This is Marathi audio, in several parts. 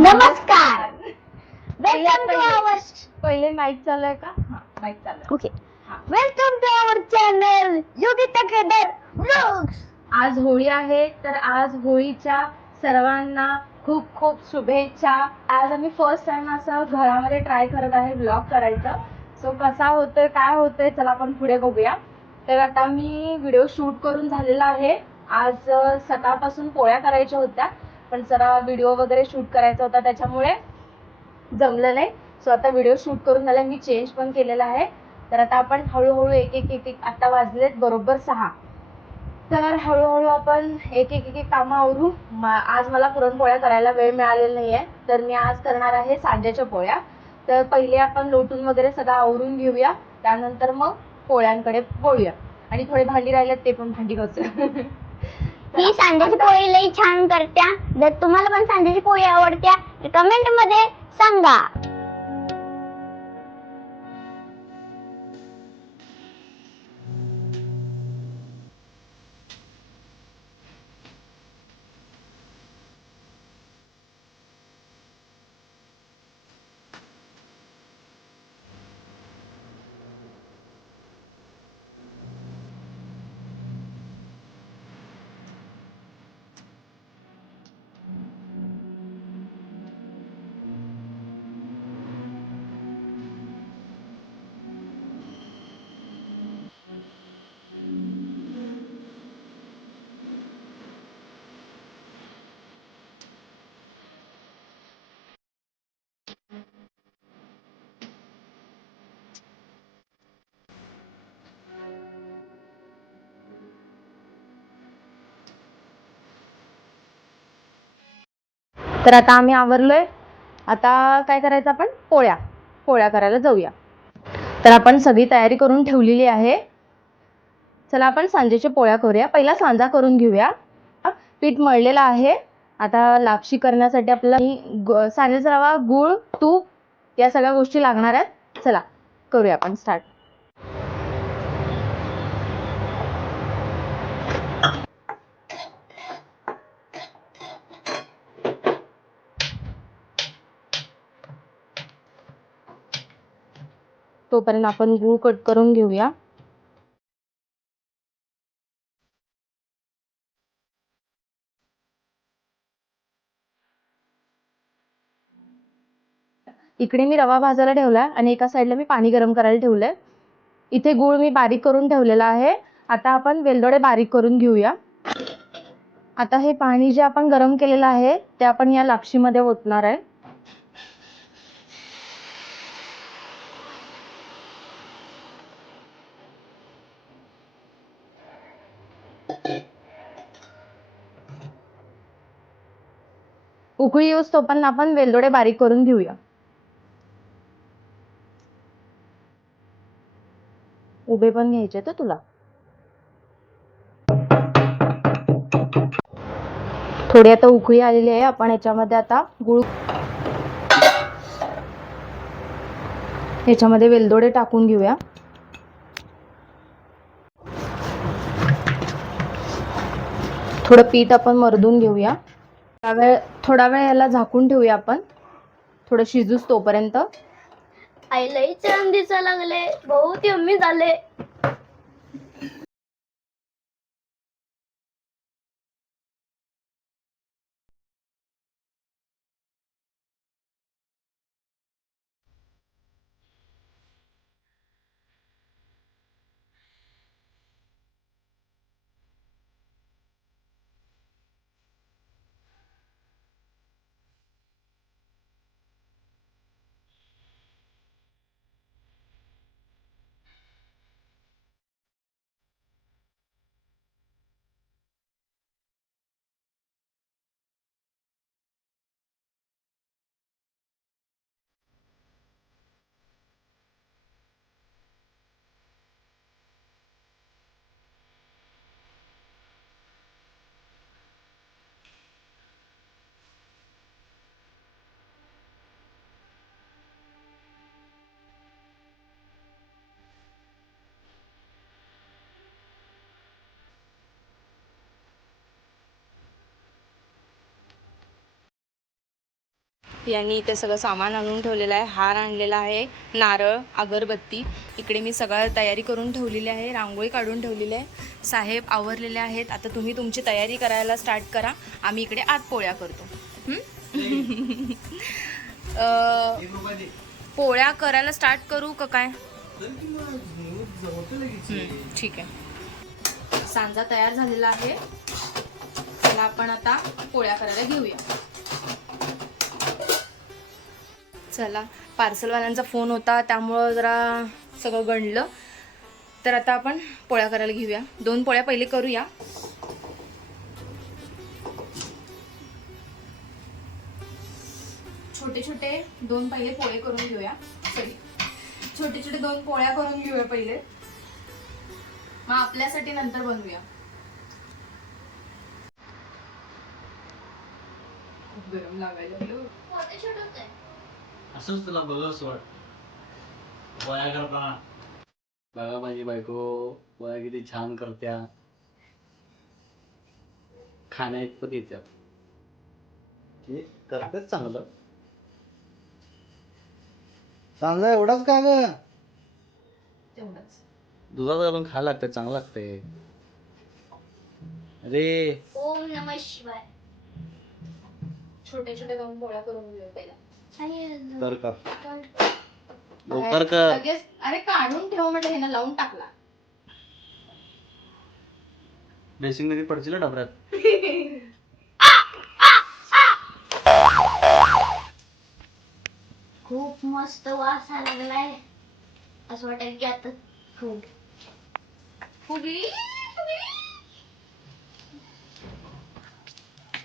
नमस्कार. वेलकम टू आवर पहिले माईक चालू आहे का? माईक चालू. Okay. Welcome to our channel Yogita Kedar vlogs. आज होळी आहे, तर आज होळीच्या सर्वांना खूप खूप शुभेच्छा. आज आम्ही फर्स्ट टाइम असं घरामध्ये ट्राय करत आहे व्लॉग करायचा. सो कसा होतोय, काय होतोय, चला आपण पुढे बघूया. तर आता मी व्हिडिओ शूट करून झालेला आहे. आज सकाळपासून पोळ्या करायच्या होत्या, पण जरा व्हिडिओ वगैरे शूट करायचा होता, त्याच्यामुळे जमलं नाही. सो आता व्हिडिओ शूट करून झाला, मी चेंज पण केलेला आहे. तर आता आपण हळूहळू एक एक आता वाजलेत बरोबर 6. तर हळूहळू आपण एक एक कामं आवरू. आज मला पुरणपोळ्या करायला वेळ मिळालेला नाही आहे, तर मी आज करणार आहे सांज्याच्या पोळ्या. तर पहिले आपण लोटून वगैरे सगळं आवरून घेऊया, त्यानंतर मग पोळ्यांकडे वळूया. आणि थोडे भांडी राहिलेत, ते पण भांडी घासूया. ही सांज्याची पोळी लई छान करत्या. जर तुम्हाला पण सांज्याची पोळी आवडत्या तर कमेंट मध्ये सांगा. तर आता आम्ही आवरलोय. आता काय करायचं, आपण पोळ्या करायला जाऊया. तर आपण सगळी तयारी करून ठेवलेली आहे. चला आपण सांजेच्या पोळ्या करूया. पहिला सांजा करून घेऊया. पीठ मळलेलं आहे. आता लापशी करण्यासाठी आपल्याला सांजेचा रवा, गूळ, तूप या सगळ्या गोष्टी लागणार आहेत. चला करूया आपण स्टार्ट. तोपर्यंत आपण गूळ कट करून घेऊया. इकडे मी रवा भाजायला ठेवलाय आणि एका साईडला मी पाणी गरम करायला ठेवलंय. इथे गूळ मी बारीक करून ठेवलेला आहे. आता आपण वेलदोडे बारीक करून घेऊया. आता हे पाणी जे आपण गरम केलेलं आहे ते आपण या लापशीमध्ये ओतणार आहे. उकळी येऊस तोपर्यंत आपण वेलदोडे बारीक करून घेऊया. उभे पण घ्यायचे तर तुला. थोडी आता उकळी आलेली आहे. आपण याच्यामध्ये आता गूळ, याच्यामध्ये वेलदोडे टाकून घेऊया. थोडं पीठ आपण मर्दून घेऊया. थोडा वेळ याला झाकून ठेवूया आपण, थोडं शिजूस तोपर्यंत. आई लई छान दिसायला लागले, बहुत यम्मी झाले. यांनी इथे सगळं सामान आणून ठेवलेलं आहे. हार आणलेला आहे, नारळ, अगरबत्ती. इकडे मी सगळं तयारी करून ठेवलेली आहे, रांगोळी काढून ठेवलेली आहे. साहेब आवरलेले आहेत. आता तुम्ही तुमची तयारी करायला स्टार्ट करा. आम्ही इकडे आत पोळ्या करतो. पोळ्या करायला स्टार्ट करू का काय? ठीक आहे. सांजा तयार झालेला आहे. चला आपण आता पोळ्या करायला घेऊया. चला, पार्सलवाल्यांचा फोन होता त्यामुळं जरा सगळं गणलं. तर आता आपण पोळ्या करायला घेऊया. 2 पोळ्या पहिले करूया. छोटे छोटे 2 पहिले पोळे करून घेऊया. सॉरी, छोटे छोटे 2 पोळ्या करून घेऊया पहिले, मग आपल्यासाठी नंतर बनवूया. खूप गरम लागायला लागलं. असंच तुला बघस वाट पोळ्या करताना. बघा माझी बायको पोळ्या किती छान करत्या, खाण्या इतपत येत्या. ते करतेच चांगलं. चांगलं एवढाच का ग? तेवढंच. दुधात घालून खायला लागते, चांगलं लागते. अरे ओम नमः शिवाय. छोटे छोटे 2 पोळ्या करून घेऊया पहिला. कर लवकर कर. लगेच अरे काढून ठेव म्हटलं, हे ना लावून टाकला. बेसिंग मध्ये पडशील ना डबऱ्यात. खूप मस्त वास आला लागलाय. असं वाटेल की आता फुगली.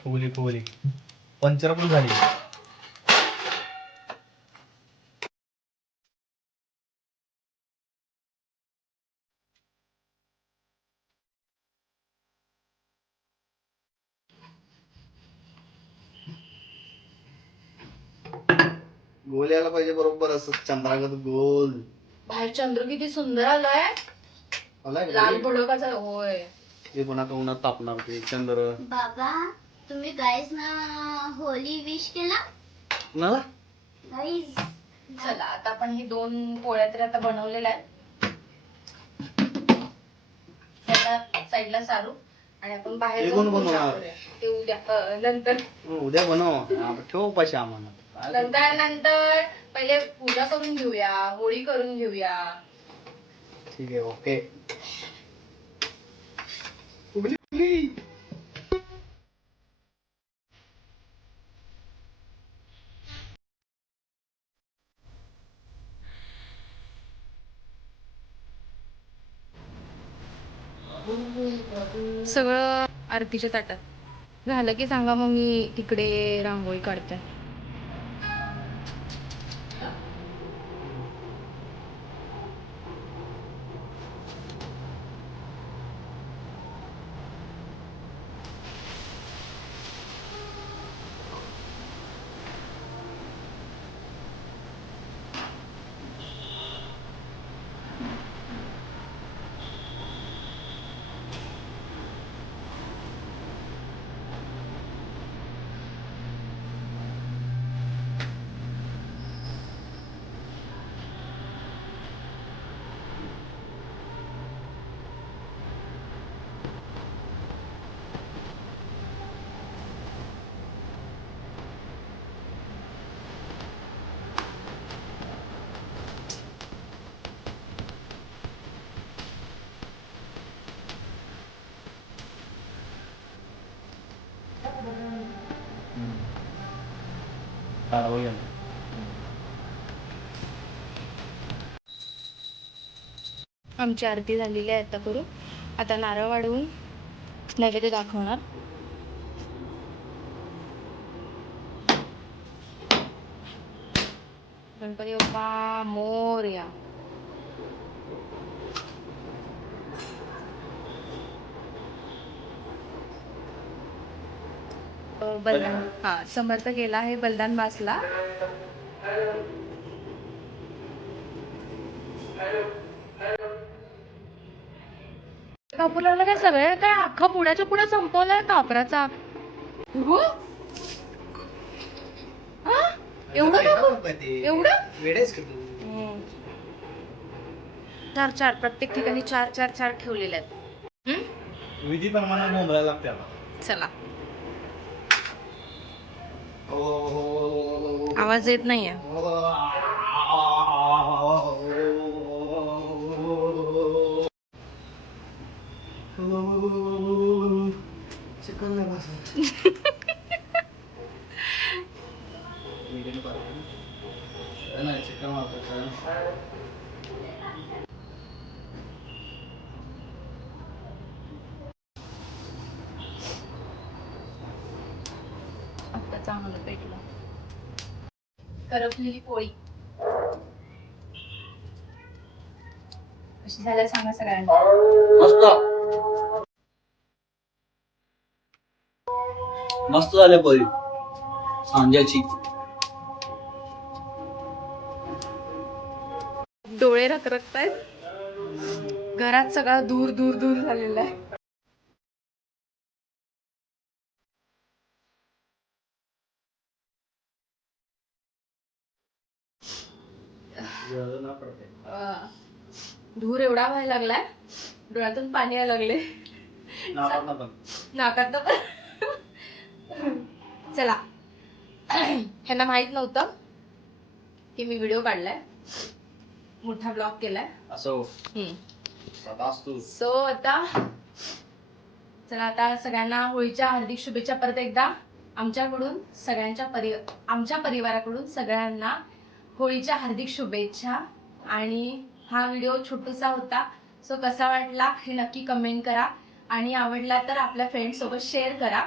फुगली फुगली पंचर पण झाली. गोल यायला पाहिजे बरोबर, असं चंद्रागत गोल. बाहेर चंद्र किती सुंदर आलाय. आलाय लाल भडकाचा. होय, ते पण आता उन्हात तापणार ते चंद्र. बाबा, तुम्ही गाईज ना होली विश केला? कुणाला? गाईज. चला आता आपण ही 2 पोळ्या तर आता बनवलेल्या आहेत. त्याला साईडला सारू आणि आपण बाहेर ते जाऊन कोण पूजा बनवणार? करूया. ते उद्या नंतर उद्या बनव, ठेव पाशी आम्हाला. नंतर पहिले पूजा करून घेऊया, होळी करून घेऊया. ठीक आहे, ओके. सगळं आरतीच्या ताटात झालं की सांगा, मग मी तिकडे रांगोळी काढते. आमची आरती झालेली आहे. आता करू, आता नारळ वाढवून नैवेद्य दाखवणार. गणपती बाप्पा मोरया. बलिदान, हा समर्थ केला आहे बलिदान मासला. कापूर लागला काय? सगळं काय अख्खा पुण्याच्या पुढे संपवलाय कापराचा. एवढं काय नको? बाबा ते? एवढं? वेडेस का तू? चार चार प्रत्येक ठिकाणी चार चार चार ठेवलेले आहेत. विधी प्रमाणे बोंबलायला लागते आता. चला, हो. आवाज येत नाहीये. चिकन नाही भाजत. नाही चिकन वापरतो. आता चांगलं पेटलं. करपलेली पोळी कशी झाल्या सांगा सगळ्यांना. मस्त मस्त झाले पोळी सांज्याची. डोळे रखरखतायत. घरात सगळा दूर दूर दूर झालेला आहे. धूर एवढा व्हायला लागलाय, डोळ्यातून पाणी यायला लागले, नाकात पण. चला, ह्यांना माहित नव्हतं की मी व्हिडिओ काढलाय, मोठा ब्लॉग केलाय. असो सो आता चला, आता सगळ्यांना होळीच्या हार्दिक शुभेच्छा परत एकदा आमच्याकडून, आमच्या परिवाराकडून सगळ्यांना होळीच्या हार्दिक शुभेच्छा. आणि हा व्हिडिओ छोटूसा होता, सो कसा वाटला हे नक्की कमेंट करा आणि आवडला तर आपल्या फ्रेंड्स सोबत शेअर करा.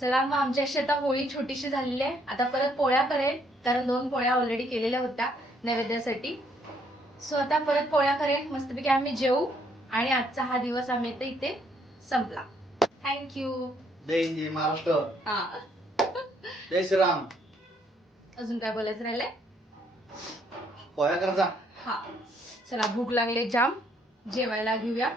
चला मग, आमची अशी आता होळी छोटीशी झालेली आहे. आता परत पोळ्या करेल, कारण 2 पोळ्या ऑलरेडी केलेल्या होत्या नैवेद्यासाठी. सो आता परत पोळ्या करेल, मस्तपैकी आम्ही जेवू आणि आजचा हा दिवस आम्ही इथे संपला. थँक्यू. जय हिंद, जय महाराष्ट्र, हा, जय श्रीराम. अजून काय बोलायचं राहिलंय? पोळ्या करता. हा, चला, भूक लागले जाम, जेवायला घेऊया.